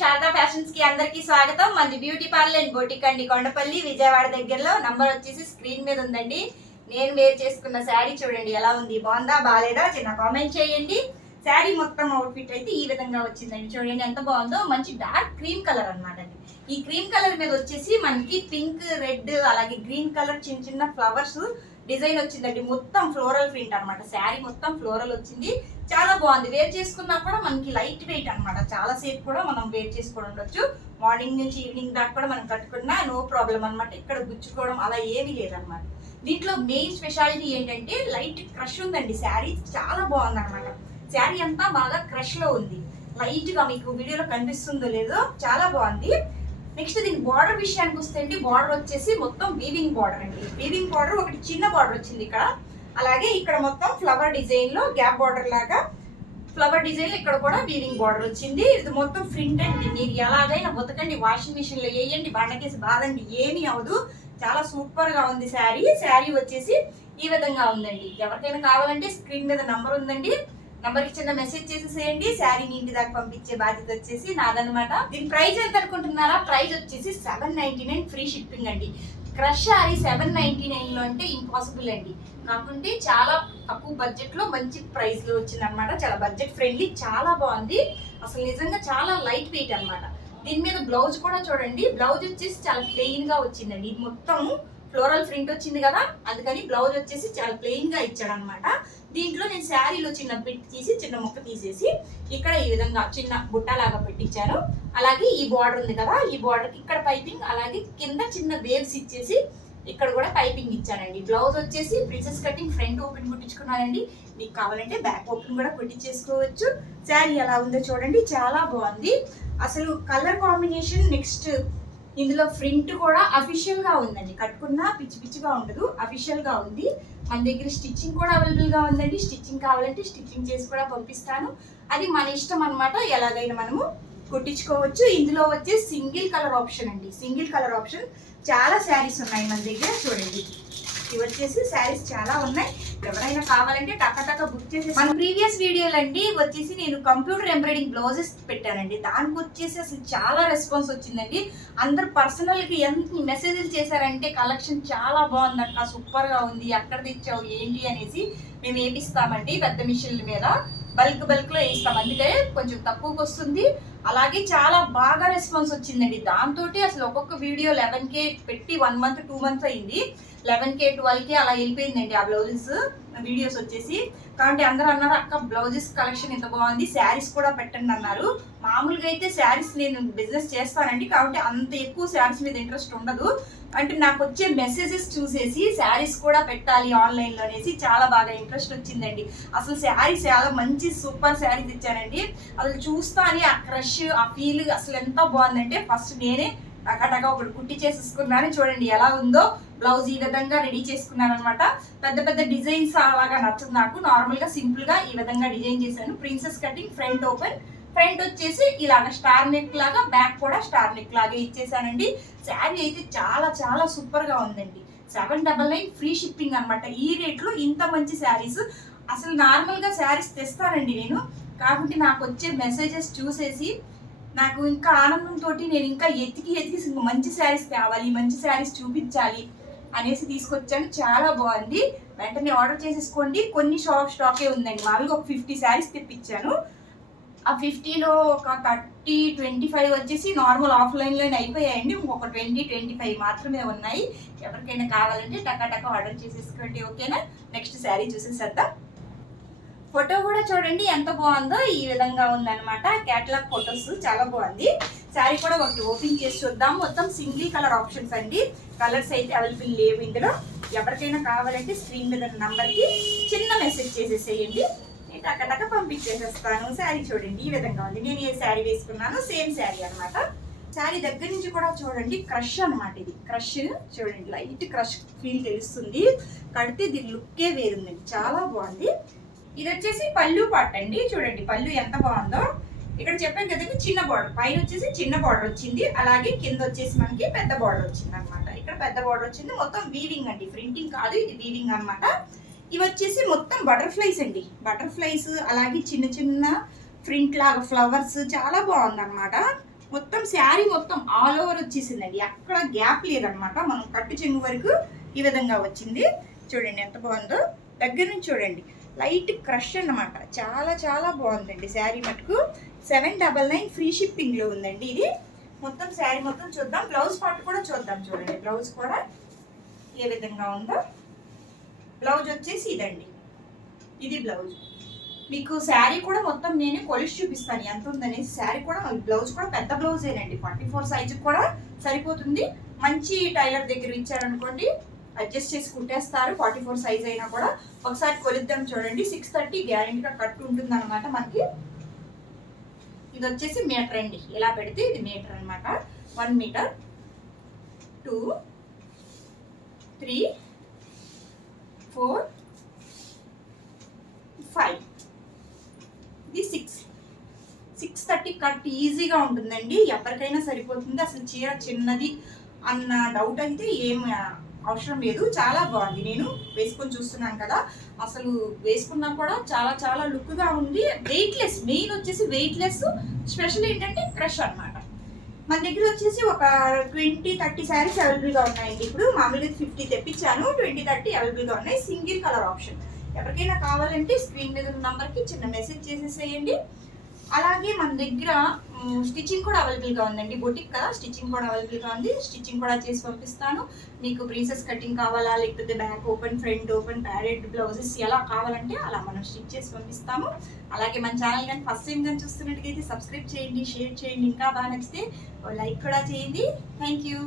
Sharada fashions కి అందరికి స్వాగతం. మంది బ్యూటీ పార్లర్ అండ్ బొటిక్ అండి, కొండపల్లి విజయవాడ దగ్గరలో. నంబర్ వచ్చేసి స్క్రీన్ మీద ఉందండి. నేను వేర్ చేసుకున్న శారీ చూడండి ఎలా ఉంది, బాగుందా బాగాలేదా చిన్న కామెంట్ చేయండి. శారీ మొత్తం అవుట్ఫిట్ అయితే ఈ విధంగా వచ్చిందండి. చూడండి ఎంత బాగుందో, మంచి డార్క్ క్రీమ్ కలర్ అనమాట అండి. ఈ క్రీమ్ కలర్ మీద వచ్చేసి మనకి పింక్, రెడ్, అలాగే గ్రీన్ కలర్ చిన్న చిన్న ఫ్లవర్స్ డిజైన్ వచ్చిందండి. మొత్తం ఫ్లోరల్ ప్రింట్ అనమాట. శారీ మొత్తం ఫ్లోరల్ వచ్చింది, చాలా బాగుంది. వేర్ చేసుకున్నా కూడా మనకి లైట్ వెయిట్ అనమాట. చాలా సేపు కూడా మనం వేర్ చేసుకొని ఉండొచ్చు. మార్నింగ్ నుంచి ఈవినింగ్ దాకా కూడా మనం కట్టుకున్నా నో ప్రాబ్లం అనమాట. ఇక్కడ గుచ్చుకోవడం అలా ఏమీ లేదనమాట. దీంట్లో మెయిన్ స్పెషాలిటీ ఏంటంటే లైట్ క్రష్ ఉందండి. శారీ చాలా బాగుంది అనమాట. శారీ అంతా బాగా క్రష్ లో ఉంది. లైట్ గా మీకు వీడియోలో కనిపిస్తుందో లేదో చాలా బాగుంది. నెక్స్ట్ దీని బార్డర్ విషయానికి వస్తే అండి, బార్డర్ వచ్చేసి మొత్తం వీవింగ్ బార్డర్ అండి. వీవింగ్ బార్డర్ ఒకటి చిన్న బార్డర్ వచ్చింది ఇక్కడ. అలాగే ఇక్కడ మొత్తం ఫ్లవర్ డిజైన్ లో గ్యాప్ బార్డర్ లాగా ఫ్లవర్ డిజైన్ లో ఇక్కడ కూడా వీవింగ్ బార్డర్ వచ్చింది. ఇది మొత్తం ప్రింట్ అండి. మీరు ఎలాగైనా ఉతకండి, వాషింగ్ మిషన్ లో వేయండి, బండకేసి బాదండి, ఏమీ అవదు. చాలా సూపర్ గా ఉంది శారీ. శారీ వచ్చేసి ఈ విధంగా ఉందండి. ఎవరికైనా కావాలంటే స్క్రీన్ మీద నంబర్ ఉందండి, నంబర్ కి చిన్న మెసేజ్ చేసేసేయండి. శారీని ఇంటి దాకా పంపించే బాధ్యత వచ్చేసి నాదనమాట. దీని ప్రైస్ ఎంత అనుకుంటున్నారా? ప్రైస్ వచ్చేసి 799 ఫ్రీ షిప్పింగ్ అండి. క్రష్ శారీ 799 లో అంటే ఇంపాసిబుల్ అండి. కాకుంటే చాలా తక్కువ బడ్జెట్ లో మంచి ప్రైస్ లో వచ్చింది అనమాట. చాలా బడ్జెట్ ఫ్రెండ్లీ, చాలా బాగుంది. అసలు నిజంగా చాలా లైట్ వెయిట్ అనమాట. దీని మీద బ్లౌజ్ కూడా చూడండి. బ్లౌజ్ వచ్చేసి చాలా ప్లెయిన్ గా వచ్చిందండి. ఇది మొత్తం ఫ్లోరల్ ప్రింట్ వచ్చింది కదా, అందుకని బ్లౌజ్ వచ్చేసి చాలా ప్లెయిన్ గా ఇచ్చాడు అనమాట. దీంట్లో నేను శారీలో చిన్న బిట్ తీసి, చిన్న ముక్క తీసేసి ఇక్కడ ఈ విధంగా చిన్న బుట్టలాగా పెట్టించాను. అలాగే ఈ బార్డర్ ఉంది కదా, ఈ బార్డర్ ఇక్కడ పైపింగ్, అలాగే కింద చిన్న వేవ్స్ ఇచ్చేసి ఇక్కడ కూడా పైపింగ్ ఇచ్చానండి. బ్లౌజ్ వచ్చేసి ప్రిన్సెస్ కటింగ్ ఫ్రంట్ ఓపెన్ కుట్టించుకున్నానండి. మీకు కావాలంటే బ్యాక్ ఓపెన్ కూడా కుట్టించేసుకోవచ్చు. శారీ ఎలా ఉందో చూడండి, చాలా బాగుంది. అసలు కలర్ కాంబినేషన్, నెక్స్ట్ ఇందులో ప్రింట్ కూడా అఫీషియల్ గా ఉందండి. కట్టుకున్నా పిచ్చి పిచ్చిగా ఉండదు, అఫీషియల్ గా ఉంది. మన దగ్గర స్టిచ్చింగ్ కూడా అవైలబుల్ గా ఉందండి. స్టిచ్చింగ్ కావాలంటే స్టిచ్చింగ్ చేసి కూడా పంపిస్తాను. అది మన ఇష్టం అనమాట, ఎలాగైనా మనము కుట్టించుకోవచ్చు. ఇందులో వచ్చే సింగిల్ కలర్ ఆప్షన్ అండి. సింగిల్ కలర్ ఆప్షన్ చాలా శారీస్ ఉన్నాయి మన దగ్గర. చూడండి, ఇవి వచ్చేసి శారీస్ చాలా ఉన్నాయి. ఎవరైనా కావాలంటే టక్క బుక్ చేసి. మన ప్రీవియస్ వీడియోలు అండి వచ్చేసి నేను కంప్యూటర్ ఎంబ్రాయిడింగ్ బ్లౌజెస్ పెట్టానండి. దానికి వచ్చేసి అసలు చాలా రెస్పాన్స్ వచ్చిందండి. అందరు పర్సనల్ కి ఎంత మెసేజ్లు చేశారంటే కలెక్షన్ చాలా బాగుంది అక్క, సూపర్ గా ఉంది, ఎక్కడ తెచ్చావు ఏంటి అనేసి. మేము వేపిస్తామండి పెద్ద మిషన్ల మీద, బల్క్ లో వేస్తాం, అందుకే కొంచెం తక్కువకి వస్తుంది. అలాగే చాలా బాగా రెస్పాన్స్ వచ్చిందండి. దాంతో అసలు ఒక్కొక్క వీడియో 11K పెట్టి 1 మంత్ 2 మంత్స్ అయింది. 11K 12K అలా వెళ్ళిపోయిందండి ఆ బ్లౌజెస్ వీడియోస్ వచ్చేసి. కాబట్టి అందరూ అన్నారు అక్క బ్లౌజెస్ కలెక్షన్ ఎంత బాగుంది, శారీస్ కూడా పెట్టండి అన్నారు. మామూలుగా అయితే శారీస్ నేను బిజినెస్ చేస్తానండి, కాబట్టి అంత ఎక్కువ శారీస్ మీద ఇంట్రెస్ట్ ఉండదు. అంటే నాకు వచ్చే మెసేజెస్ చూసేసి శారీస్ కూడా పెట్టాలి ఆన్లైన్ లో అనేసి చాలా బాగా ఇంట్రెస్ట్ వచ్చిందండి. అసలు శారీస్ చాలా మంచి సూపర్ శారీస్ ఇచ్చానండి. అసలు చూస్తానే ఆ క్రష్, ఆ ఫీల్ అసలు ఎంత బాగుందంటే ఫస్ట్ నేనే టకా ఒకటి కుట్టి చేసేసుకున్నాను. చూడండి ఎలా ఉందో. బ్లౌజ్ ఈ విధంగా రెడీ చేసుకున్నాను అనమాట. పెద్ద పెద్ద డిజైన్స్ అలాగా నచ్చదు నాకు. నార్మల్ గా సింపుల్ గా ఈ విధంగా డిజైన్ చేశాను. Princess cutting front open, front వచ్చేసి ఇలాగ స్టార్ నెక్ లాగా, బ్యాక్ కూడా స్టార్ నెక్ లాగా ఇచ్చేసానండి. శారీ అయితే చాలా చాలా సూపర్ గా ఉందండి. 799 ఫ్రీ షిప్పింగ్ అనమాట. ఈ రేట్లో ఇంత మంచి శారీస్ అసలు నార్మల్ గా శారీస్ తెస్తానండి నేను. కాబట్టి నాకు వచ్చే మెసేజెస్ చూసేసి నాకు ఇంకా ఆనందంతో నేను ఇంకా ఎతికి మంచి శారీస్ తేవాలి, మంచి శారీస్ చూపించాలి అనేసి తీసుకొచ్చాను. చాలా బాగుంది. వెంటనే ఆర్డర్ చేసేసుకోండి. కొన్ని స్టాకే ఉందండి. మామూలుగా ఒక 50 శారీస్ తెప్పించాను. ఆ 50లో ఒక 30-25 వచ్చేసి నార్మల్ ఆఫ్లైన్లోనే అయిపోయాయండి. ఇంకొక 20-25 మాత్రమే ఉన్నాయి. ఎవరికైనా కావాలంటే టకా ఆర్డర్ చేసేసుకోండి. ఓకేనా? నెక్స్ట్ శారీ చూసేసేద్దాం. ఫోటో కూడా చూడండి ఎంత బాగుందో. ఈ విధంగా ఉందన్నమాట. క్యాటలాగ్ ఫొటోస్ చాలా బాగుంది. శారీ కూడా ఒకటి ఓపెన్ చేసి చూద్దాం. మొత్తం సింగిల్ కలర్ ఆప్షన్స్ అండి. కలర్స్ అయితే అవైలబుల్ లేవు ఇందులో. ఎవరికైనా కావాలంటే స్క్రీన్ మీద నంబర్కి చిన్న మెసేజ్ చేసేసేయండి, నేను టక్క పంపించేసేస్తాను. శారీ చూడండి ఈ విధంగా ఉంది. నేను ఏ శారీ వేసుకున్నాను సేమ్ శారీ అనమాట. శారీ దగ్గర నుంచి కూడా చూడండి క్రష్ అనమాట. ఇది క్రష్ చూడండి, లైట్ క్రష్ ఫీల్ తెలుస్తుంది. కడితే దీని లుక్కే వేరుందండి, చాలా బాగుంది. ఇది వచ్చేసి పళ్ళు పార్ట్ అండి. చూడండి పళ్ళు ఎంత బాగుందో. ఇక్కడ చెప్పాను కదండి చిన్న బార్డర్, పైన వచ్చేసి చిన్న బార్డర్ వచ్చింది, అలాగే కింద వచ్చేసి మనకి పెద్ద బార్డర్ వచ్చింది అనమాట. ఇక్కడ పెద్ద బార్డర్ వచ్చింది. మొత్తం వీవింగ్ అండి, ప్రింటింగ్ కాదు, ఇది వీవింగ్ అనమాట. ఇవి వచ్చేసి మొత్తం బటర్ఫ్లైస్ అండి. బటర్ఫ్లైస్ అలాగే చిన్న చిన్న ప్రింట్ లాగా ఫ్లవర్స్ చాలా బాగుంది అనమాట. మొత్తం శారీ మొత్తం ఆల్ ఓవర్ వచ్చేసిందండి, ఎక్కడ గ్యాప్ లేదనమాట. మనం కట్టు చెంగు వరకు ఈ విధంగా వచ్చింది. చూడండి ఎంత బాగుందో, దగ్గర నుంచి చూడండి. లైట్ క్రష్ అన్నమాట, చాలా చాలా బాగుందండి శారీ మటుకు. 799 ఫ్రీ షిప్పింగ్లో ఉందండి ఇది. మొత్తం శారీ మొత్తం చూద్దాం, బ్లౌజ్ పార్ట్ కూడా చూద్దాం. చూడండి బ్లౌజ్ కూడా ఏ విధంగా ఉందో. బ్లౌజ్ వచ్చేసి ఇదండి, ఇది బ్లౌజ్. మీకు శారీ కూడా మొత్తం నేనే కొలిసి చూపిస్తాను ఎంత ఉందనేసి. శారీ కూడా బ్లౌజ్ కూడా పెద్ద బ్లౌజేనండి, 44 సైజు కూడా సరిపోతుంది. మంచి టైలర్ దగ్గర ఇచ్చారనుకోండి అడ్జస్ట్ చేసి కుట్టేస్తారు, 44 సైజ్ అయినా కూడా. ఒకసారి కొలిద్దాం చూడండి. 630 గ్యారెంటీగా కట్టు ఉంటుంది అనమాట మనకి. ఇది వచ్చేసి మీటర్ అండి, ఇలా పెడితే ఇది మీటర్ అనమాట. 1 మీటర్, 2, 3, 4, 5, ఇది 630 కట్ ఈజీగా ఉంటుందండి, ఎవరికైనా సరిపోతుంది. అసలు చీర చిన్నది అన్న డౌట్ అయితే ఏం అవసరం లేదు. చాలా బాగుంది, నేను వేసుకొని చూస్తున్నాను కదా, అసలు వేసుకున్నా కూడా చాలా చాలా లుక్గా ఉంది. వెయిట్లెస్, మెయిన్ వచ్చేసి వెయిట్లెస్. స్పెషల్ ఏంటంటే క్రష్ అనమాట. మన దగ్గర వచ్చేసి ఒక 20-30 శారీస్ అవైలబుల్గా ఉన్నాయండి. ఇప్పుడు మామూలుగా 50 తెప్పించాను, 20-30 అవైలబుల్గా ఉన్నాయి. Single colour option. ఎవరికైనా కావాలంటే స్క్రీన్ మీద ఉన్న నంబర్కి చిన్న మెసేజ్ చేసేసేయండి. అలాగే మన దగ్గర స్టిచ్చింగ్ కూడా అవైలబుల్గా ఉందండి. బొటిక్ కదా, స్టిచ్చింగ్ కూడా అవైలబుల్గా ఉంది. స్టిచ్చింగ్ కూడా చేసి పంపిస్తాను. మీకు ప్రిన్సెస్ కటింగ్ కావాలా, లేకపోతే back open, front open, parade blouses ఎలా కావాలంటే అలా మనం స్టిచ్ చేసి పంపిస్తాము. అలాగే మన ఛానల్ కానీ ఫస్ట్ టైం కానీ చూస్తున్నట్టుగైతే సబ్స్క్రైబ్ చేయండి, షేర్ చేయండి. ఇంకా బాగా నచ్చితే లైక్ కూడా చేయండి. Thank you.